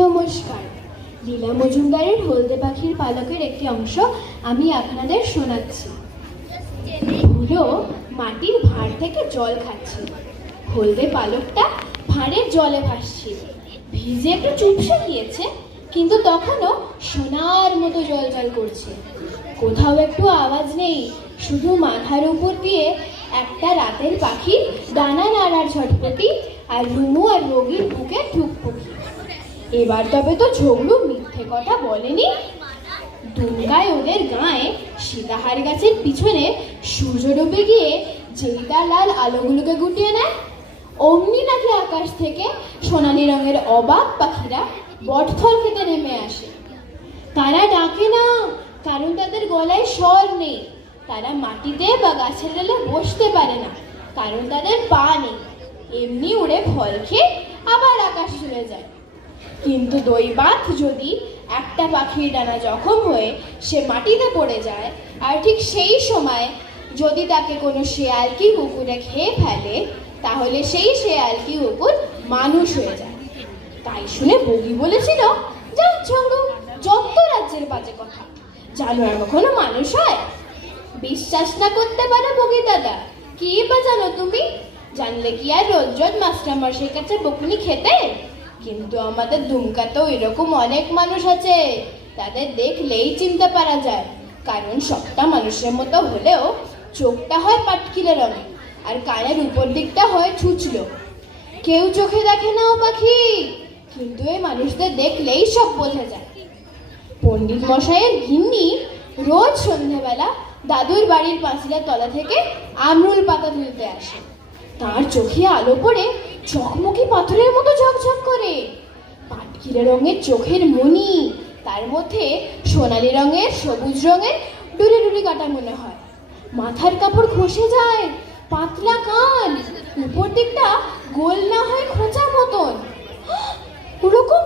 নমস্কার। লীলা মজুমদারের হলদে পাখির পালকের একটি অংশ আমি আপনাদের শোনাচ্ছি। বুড়ো মাটির ভাঁড় থেকে জল খাচ্ছিল। হলদে পালকটা ভাঁড়ের জলে ভাসছিল। ভিজে একটু চুপসে গিয়েছে, কিন্তু তখনও সোনার মতো জল করছে। কোথাও একটু আওয়াজ নেই, শুধু মাথার উপর দিয়ে একটা রাতের পাখি ডানা নাড়ার ছটপটি আর রুমু আর রোগীর বুকে ঠুকঠুকি। এবার তবে তো ঝগড়ু মিথ্যে কথা বলেনি। দুর্গায় ওদের গায়ে সীতাহার গাছের পিছনে সূর্য ডুবে গিয়ে যেই তার লাল আলোগুলোকে গুটিয়ে নেয়, অমনি নাকি আকাশ থেকে সোনালি রঙের অবাক পাখিরা বটফল খেতে নেমে আসে। তারা ডাকে না, কারণ তাদের গলায় স্বর নেই। তারা মাটিতে বা গাছের ডালে বসতে পারে না, কারণ তাদের পা নেই। এমনি উড়ে ফল খেয়ে আবার আকাশ চলে যায়। কিন্তু দৈবাত যদি একটা পাখির ডানা জখম হয়ে সে মাটিতে পড়ে যায়, আর ঠিক সেই সময় যদি তাকে কোনো শেয়াল কি কুকুরে খেয়ে ফেলে, তাহলে সেই শেয়াল কি কুকুর মানুষ হয়ে যায়। তাই শুনে বগি বলেছিল, যা ঝগড়ু, যত রাজ্যের বাজে কথা, জানোয়ার কখনো মানুষ হয়? বিশ্বাস না করতে পারো বগি দাদা, কি বা জানো তুমি? জানলে কি আর রোজ রোজ মাস্টারমশাইয়ের কাছে বকুনি খেতে? কিন্তু আমাদের দুমকাতেও এরকম অনেক মানুষ আছে, তাদের দেখলেই চিনতে পারা যায়। কারণ সবটা মানুষের মতো হলেও চোখটা হয় পাটকিলে রঙে, আর কানের উপর দিকটা হয় ছুঁচলো। কেউ চোখে দেখে না ও পাখি, কিন্তু এই মানুষদের দেখলেই সব বোঝা যায়। পণ্ডিত মশাইয়ের ঘিন্নি রোজ সন্ধেবেলা দাদুর বাড়ির পাঁচিলের তলা থেকে আমরুল পাতা তুলতে আসে। তার চোখে আলো পড়ে চকমকি পাথরের মতো ঝকঝক করে। পাটকিলে রঙের চোখের মণি, তার মধ্যে সোনালি রঙের সবুজ রঙের ডুরি ডুরি কাটা মনে হয়। মাথার কাপড় খসে যায়, পাতলা কান, উপর দিকটা গোল না হয় খোঁচা মতন। ওরকম